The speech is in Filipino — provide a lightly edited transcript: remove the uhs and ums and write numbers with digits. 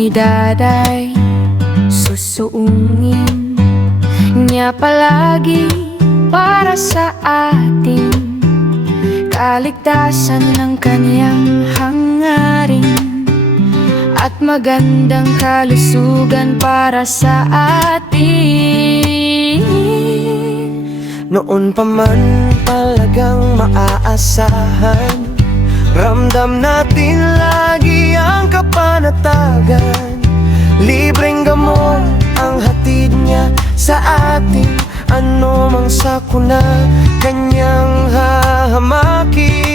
eternidad ay susuungin niya palagi para sa atin, kaligtasan ng kaniyang hangarin at magandang kalusugan para sa atin. Noon pa man talagang maaasahan, ramdam natin lagi ang kapanatagan. Libreng gamot ang hatid niya sa atin, ano mang sakuna kanyang hahamakin.